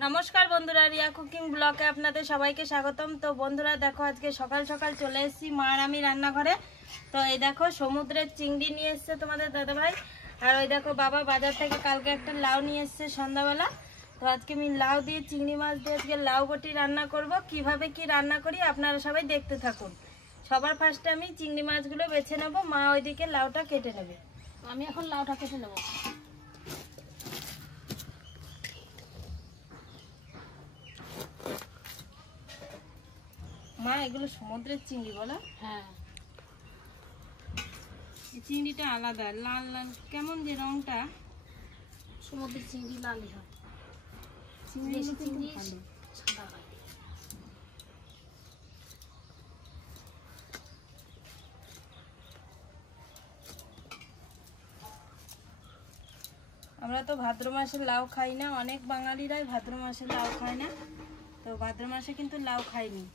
नमस्कार बंधुरा रिया कुकिंग ब्लगे आपनादेर सबाइके स्वागतम। तो बंधुरा देखो आज के सकाल सकाल चले एसेछि मा आर आमि रान्नाघरे। तो ये देखो समुद्रेर चिंगड़ी निये एसेছে তোমাদের दादा भाई और ওই দেখো বাবা বাজার থেকে কালকে একটা লাউ নিয়ে এসেছে সন্ধ্যাবেলা। তো আজকে আমি লাউ দিয়ে চিংড়ি মাছ দিয়ে আজকে লাউ বটি রান্না করব। কিভাবে কি রান্না করি আপনারা সবাই দেখতে থাকুন। সবার ফার্স্টে আমি চিংড়ি মাছগুলো বেছে নেব, মা ওইদিকে লাউটা কেটে নেবে। আমি এখন লাউটা কেটে নেব। মা এগুলো সমুদ্রের চিংড়ি বলো? হ্যাঁ, এই চিংড়িটা আলাদা, লাল লাল কেমন যে রংটা, সমুদ্রের চিংড়ি লালই হয়, চিংড়ি সাদা হয়। আমরা তো ভাদ্র মাসে লাউ খাই না, অনেক বাঙালিরাই ভাদ্র মাসে লাউ খায় না। তো ভাদ্র মাসে কিন্তু লাউ খাইনি।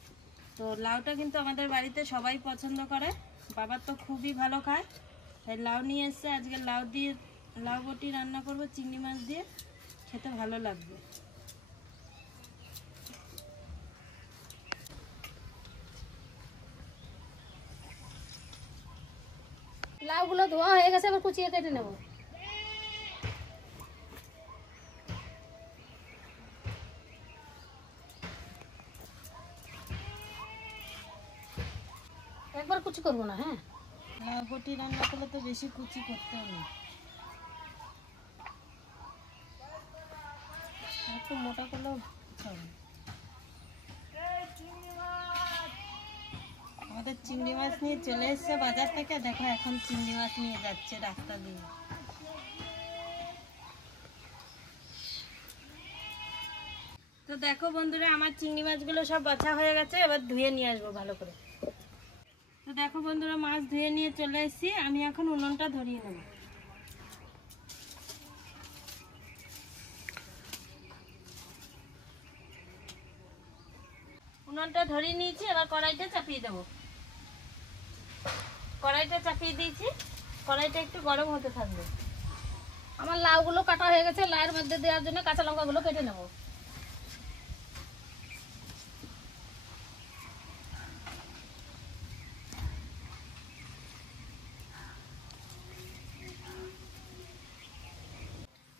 তো লাউটা কিন্তু আমাদের বাড়িতে সবাই পছন্দ করে, বাবা তো খুবই ভালো খায়। তাই লাউ নিয়ে এসছে, আজকে লাউ দিয়ে লাউ বটি রান্না করব চিংড়ি মাছ দিয়ে, খেতে ভালো লাগবে। লাউগুলো ধোয়া হয়ে গেছে, এবার কুচিয়ে কেটে নেব। একবার কুচি করবো না। হ্যাঁ, লাউ বটি রান্না করলে তো বেশি কুচি করতে হবে, একটু মোটা করলেও চলে। আমাদের চিংড়ি মাছ নিয়ে চলে এসছে বাজার থেকে, দেখো এখন চিংড়ি মাছ নিয়ে যাচ্ছে রাস্তা দিয়ে। তো দেখো বন্ধুরা, আমার চিংড়ি মাছগুলো সব বাছা হয়ে গেছে, এবার ধুয়ে নিয়ে আসবো ভালো করে। তো দেখো বন্ধুরা, মাছ ধুয়ে নিয়ে চলে এসেছি, আমি এখন উনুনটা ধরিয়ে নেব। উনুনটা ধরিয়ে নিয়েছি, এবার কড়াইটা চাপিয়ে দেবো। কড়াইটা চাপিয়ে দিয়েছি, কড়াইটা একটু গরম হতে থাকবে। আমার লাউগুলো কাটা হয়ে গেছে, লাউয়ের মধ্যে দেওয়ার জন্য কাঁচা লঙ্কাগুলো কেটে নেব।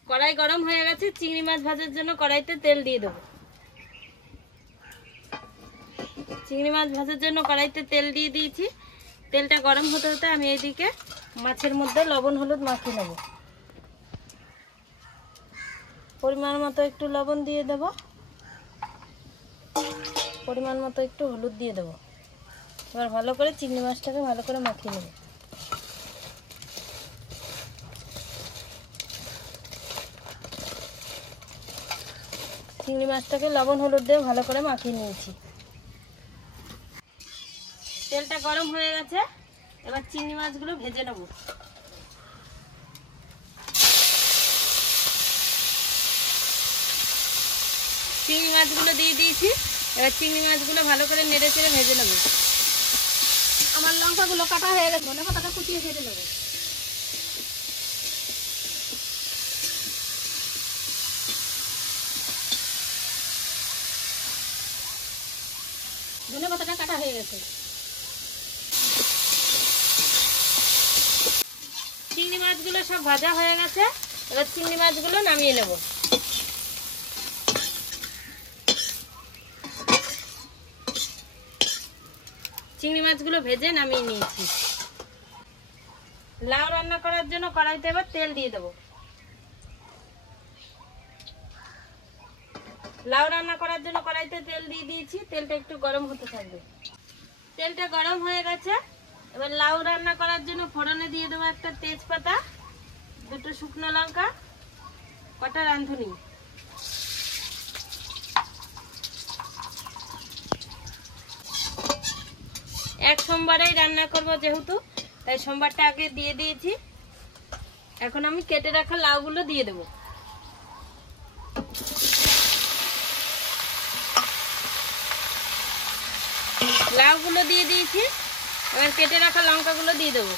কড়াই গরম হয়ে গেছে, চিংড়ি মাছ ভাজার জন্য কড়াইতে তেল দিয়ে দেবো। চিংড়ি মাছ ভাজার জন্য কড়াইতে তেল দিয়ে দিয়েছি, তেলটা গরম হতে হতে আমি এইদিকে মাছের মধ্যে লবণ হলুদ মাখিয়ে নেব। পরিমাণ মতো একটু লবণ দিয়ে দেব, পরিমাণ মতো একটু হলুদ দিয়ে দেব। এবার ভালো করে চিংড়ি মাছটাকে ভালো করে মাখিয়ে নেব। চিংড়ি মাছটাকে লবণ হলুদ দিয়ে ভালো করে মাখিয়ে নিয়েছি। তেলটা গরম হয়ে গেছে, এবার চিংড়ি মাছগুলো ভেজে নেব। চিংড়ি মাছগুলো দিয়ে দিয়েছি, এবার চিংড়ি মাছগুলো ভালো করে নেড়ে চেড়ে ভেজে নেব। আমার লঙ্কাগুলো কাটা হয়ে গেছে, ধনে পাতাটা কুচিয়ে কেটে নেব। ধনে পাতাটা কাটা হয়ে গেছে। চিংড়ি মাছগুলো সব ভাজা হয়ে গেছে, এবার চিংড়ি মাছগুলো নামিয়ে নেব। চিংড়ি মাছগুলো ভেজে নামিয়ে নিয়েছি। লাউ রান্না করার জন্য কড়াইতে এবার তেল দিয়ে দেবো। লাউ রান্না করার জন্য কড়াইতে তেল দিয়ে দিয়েছি, তেলটা একটু গরম হতে থাকবে। তেলটা গরম হয়ে গেছে, এবার লাউ রান্না করার জন্য ফোড়নে দিয়ে দেবো একটা তেজপাতা, দুটো শুকনো লঙ্কা, কটা রাঁধুনি। এক সোমবারেই রান্না করব যেহেতু, তাই সোমবারটা আগে দিয়ে দিয়েছি। এখন আমি কেটে রাখা লাউগুলো দিয়ে দেবো। লাউগুলো দিয়ে দিয়েছি, এবার কেটে রাখা লঙ্কাগুলো দিয়ে দেবো।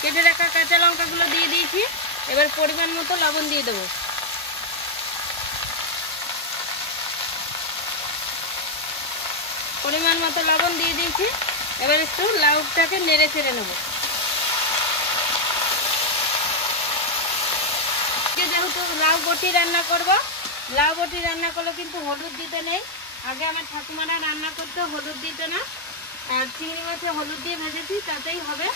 কেটে রাখা কাঁচা লঙ্কাগুলো দিয়ে দিয়েছি, এবার পরিমাণ মতো লবণ দিয়ে দেবো। পরিমাণ মতো লবণ দিয়ে দিয়েছি। এবার একটু লাউটাকে নেড়ে চেড়ে নেবো। যেহেতু লাউ বটি রান্না করব, লাউ বটি রান্না করলে কিন্তু হলুদ দিতে নেই। আগে আমার ঠাকুমারা রান্না করতে হলুদ দিতে না, আর চিংড়ি মাছে হলুদ দিয়ে ভেজেছি, তাতেই হবে।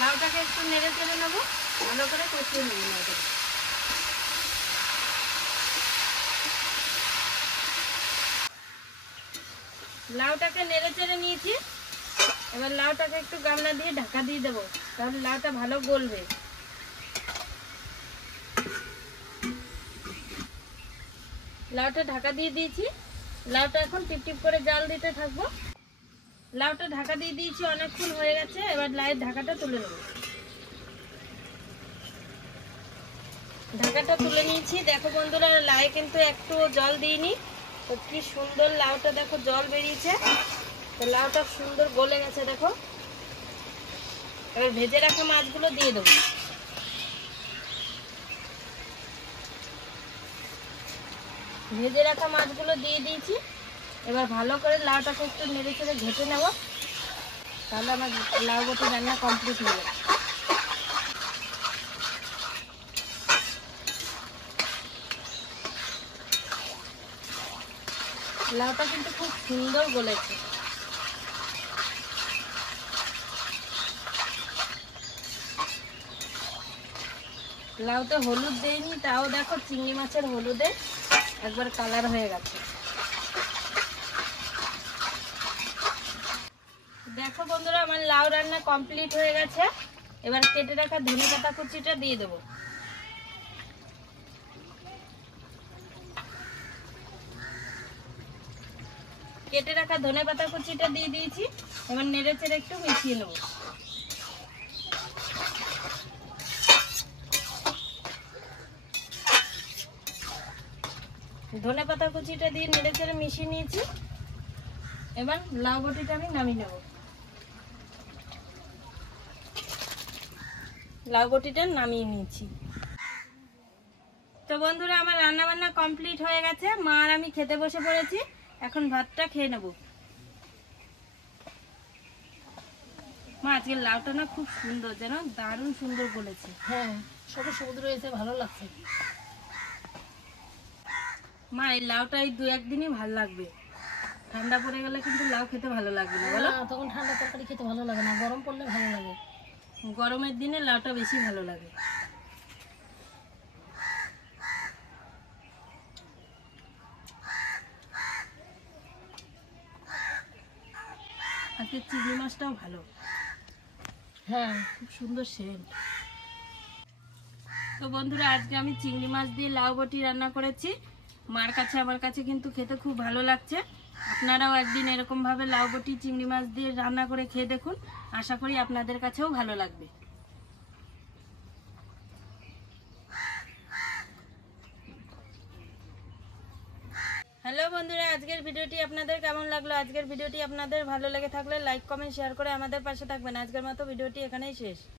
লাউটাকে একটু নেড়ে চেড়ে নেবো, ভালো করে কষিয়ে নেবো লাউটাকে। লাউটাকে নেড়ে চেড়ে নিয়েছি। এবার লাউটাকে একটু গামলা দিয়ে ঢাকা দিয়ে দেবো, তাহলে লাউটা ভালো গলবে। লাউটা ঢাকা দিয়ে দিয়েছি। লাউটা এখন টিপটিপ করে জাল দিতে থাকবো। লাউটা ঢাকা দিয়ে দিয়েছি, অনেকক্ষণ হয়ে গেছে। এবার লাউয়ের ঢাকাটা তুলে নেব। ঢাকাটা তুলে নিয়েছি। দেখো বন্ধুরা, লাউয়ে কিন্তু একটু জল দিইনি, তো কি সুন্দর লাউটা দেখো জল বেরিয়েছে। তো লাউটা সুন্দর গলে গেছে দেখো। এবার ভেজে রাখা মাছগুলো দিয়ে দেবো। ভেজে রাখা মাছগুলো দিয়ে দিয়েছি। এবার ভালো করে লাউটাকে একটু নেড়ে চেড়ে ঘেটে নেব, তাহলে আমার লাউ বটি রান্না কমপ্লিট হয়ে যাবে। লাউটা কিন্তু খুব সুন্দর গলেছে। লাউতে হলুদ দেয়নি, তাও দেখো চিংড়ি মাছের হলুদে একবার কালার হয়ে গেছে। দেখো বন্ধুরা, আমার লাউ রান্না কমপ্লিট হয়ে গেছে। এবার কেটে রাখা ধনেপাতা কুচিটা দিয়ে দেবো। কেটে রাখা ধনেপাতা কুচিটা দিয়ে দিয়েছি। এবার নেড়ে চেড়ে একটু মিশিয়ে নেব। ধনেপাতা কুচিটা দিয়ে নেড়ে চেড়ে মিশিয়ে নিয়েছি। এবার লাউ বটিটা আমি নামিয়ে নেব। লাউ বটিটা নামিয়ে নিয়েছি। তো বন্ধুরা, আমার রান্না বান্না কমপ্লিট হয়ে গেছে। মা আর আমি খেতে বসে পড়েছি। এখন ভাতটা খেয়ে নেব। মা, আজকে লাউটা না খুব সুন্দর, যেন দারুণ সুন্দর বলেছে। হ্যাঁ, সবে সমুদ্র এসে ভালো লাগছে। মা, এই লাউটা এই 2-1 দিনই ভালো লাগবে। ঠান্ডা পড়ে গেলে কিন্তু লাউ খেতে ভালো লাগবে না, বলো? তখন ঠান্ডা তরকারি খেতে ভালো লাগে না, গরম পড়লে ভালো লাগে। গরমের দিনে লাউটা বেশি ভালো লাগে। আজকে চিংড়ি মাছটাও ভালো। হ্যাঁ, খুব সুন্দর সেন্ট। তো বন্ধুরা, আজকে আমি চিংড়ি মাছ দিয়ে লাউ বটি রান্না করেছি। মার কাছে আমার কাছে কিন্তু খেতে খুব ভালো লাগছে। আপনারাও একদিন এরকম ভাবে লাউ বটি চিংড়ি মাছ দিয়ে রান্না করে খেয়ে দেখুন। আশা করি আপনাদের কাছেও ভালো লাগবে। হ্যালো বন্ধুরা, আজকের ভিডিওটি আপনাদের কেমন লাগলো? আজকের ভিডিওটি আপনাদের ভালো লেগে থাকলে লাইক কমেন্ট শেয়ার করে আমাদের পাশে থাকবেন। আজকের মতো ভিডিওটি এখানেই শেষ।